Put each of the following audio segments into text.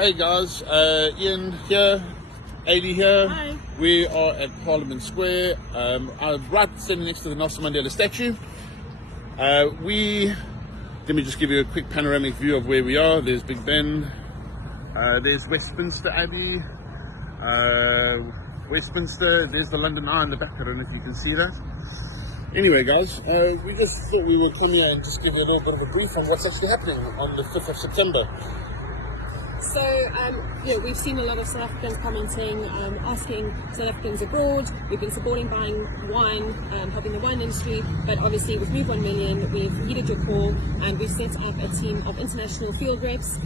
Hey guys, Ian here, Hayley here. Hi. We are at Parliament Square. I'm right standing next to the Nelson Mandela statue. Let me just give you a quick panoramic view of where we are. There's Big Ben, there's Westminster Abbey, Westminster, there's the London Eye in the back. I don't know if you can see that. Anyway guys, we just thought we would come here and just give you a little bit of a brief on what's actually happening on the 5th of September. So, we've seen a lot of South Africans commenting, asking South Africans abroad. We've been supporting buying wine, helping the wine industry, but obviously with Move 1 Million, we've heeded your call and we've set up a team of international field reps.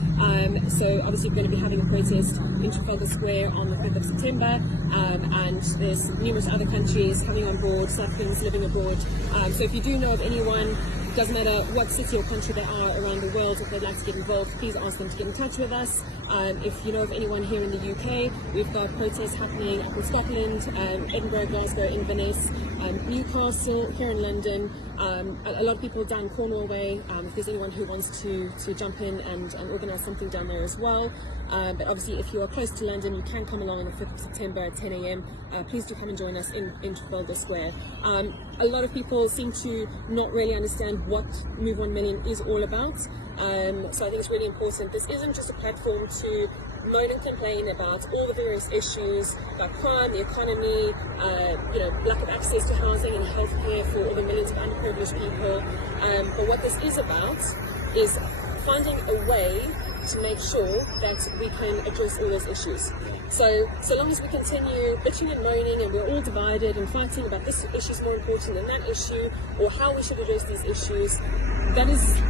So obviously we're going to be having a protest in Trafalgar Square on the 5th of September, and there's numerous other countries coming on board, South Africans living abroad. So if you do know of anyone, doesn't matter what city or country they are around the world, if they'd like to get involved, please ask them to get in touch with us. If you know of anyone here in the UK, we've got protests happening up in Scotland, Edinburgh, Glasgow, Inverness, Newcastle, here in London, a lot of people down Cornwall way. If there's anyone who wants to jump in and organise something down there as well. But obviously if you are close to London, you can come along on the 5th of September at 10 AM. Please do come and join us in Trafalgar Square. A lot of people seem to not really understand what Move 1 Million is all about. So I think it's really important. This isn't just a platform to moan and complain about all the various issues about crime, the economy, lack of access to housing and healthcare for all the millions of underprivileged people. But what this is about is finding a way to make sure that we can address all those issues. So long as we continue bitching and moaning and we're all divided and fighting about this issue is more important than that issue, or how we should address these issues, that is,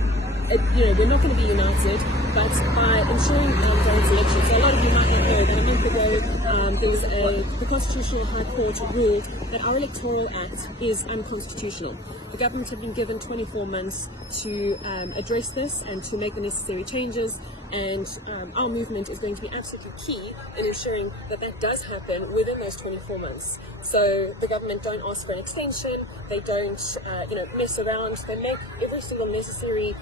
we're not going to be united. But by ensuring direct elections, so a lot of you might not know that a month ago the Constitutional High Court ruled that our Electoral Act is unconstitutional. The government had been given 24 months to address this and to make the necessary changes, and our movement is going to be absolutely key in ensuring that that does happen within those 24 months. So the government don't ask for an extension, they don't mess around, they make every single necessary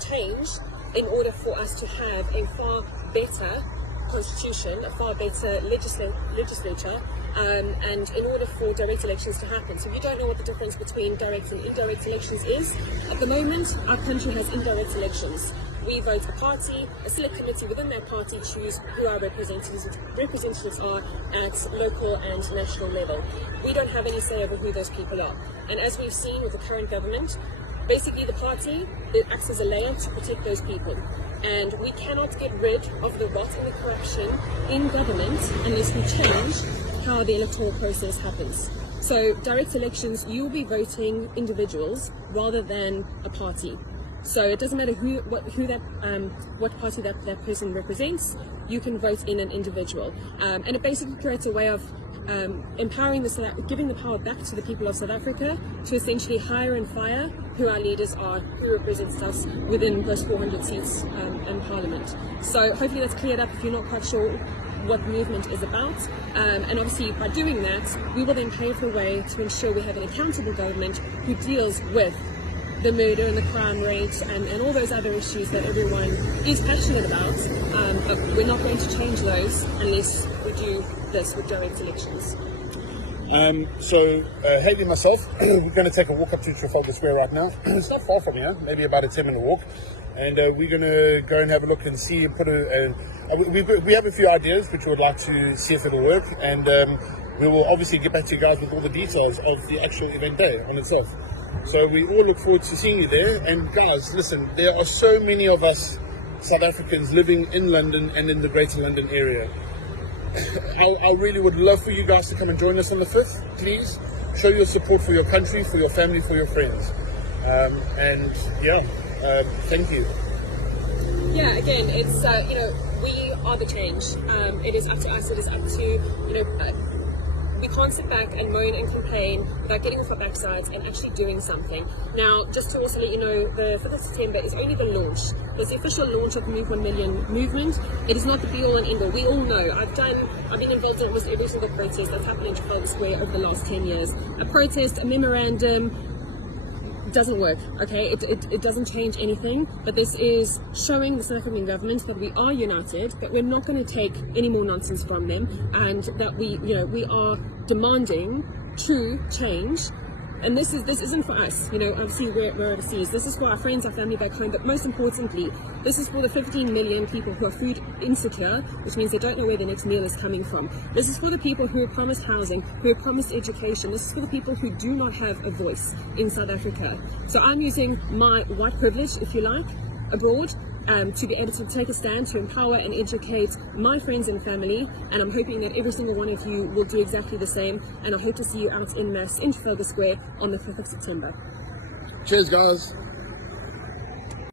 change in order for us to have a far better constitution, a far better legislature, and in order for direct elections to happen. So if you don't know what the difference between direct and indirect elections is, at the moment our country has indirect elections. We vote a party, a select committee within that party choose who our representatives are at local and national level. We don't have any say over who those people are. And as we've seen with the current government, basically the party, it acts as a layer to protect those people. And we cannot get rid of the rot and the corruption in government unless we change how the electoral process happens. So direct elections, you'll be voting individuals rather than a party. So it doesn't matter what party that person represents, you can vote in an individual. And it basically creates a way of empowering giving the power back to the people of South Africa to essentially hire and fire who our leaders are, who represents us within those 400 seats in Parliament. So hopefully that's cleared up if you're not quite sure what the movement is about. And obviously by doing that, we will then pave the way to ensure we have an accountable government who deals with the murder and the crime rate and all those other issues that everyone is passionate about, but we're not going to change those unless we do this with direct elections. Hayley and myself, we're going to take a walk up to Trafalgar Square right now. It's not far from here, maybe about a 10-minute walk, and we're going to go and have a look and see, we have a few ideas which we would like to see if it'll work, and we will obviously get back to you guys with all the details of the actual event day on itself. So we all look forward to seeing you there. And guys, listen, there are so many of us South Africans living in London and in the Greater London area. I really would love for you guys to come and join us on the 5th. Please show your support for your country, for your family, for your friends. Thank you. Yeah, again, it's, we are the change. It is up to us, it is up to, we can't sit back and moan and complain without getting off our backsides and actually doing something. Now, just to also let you know, the 5th of September is only the launch. It's the official launch of the Move 1 Million movement. It is not the be-all and end-all. We all know. I've been involved in almost every single protest that's happened in Trafalgar Square over the last 10 years. A protest, a memorandum, doesn't work, okay? It doesn't change anything, but this is showing the South African government that we are united, that we're not going to take any more nonsense from them, and that we are demanding true change. And this isn't for us, obviously we're overseas. This is for our friends, our family back home, but most importantly, this is for the 15 million people who are food insecure, which means they don't know where the next meal is coming from. This is for the people who are promised housing, who are promised education. This is for the people who do not have a voice in South Africa. So I'm using my white privilege, if you like, abroad, to be able to take a stand, to empower and educate my friends and family, and I'm hoping that every single one of you will do exactly the same, and I hope to see you out in mass in Trafalgar Square on the 5th of September. Cheers, guys.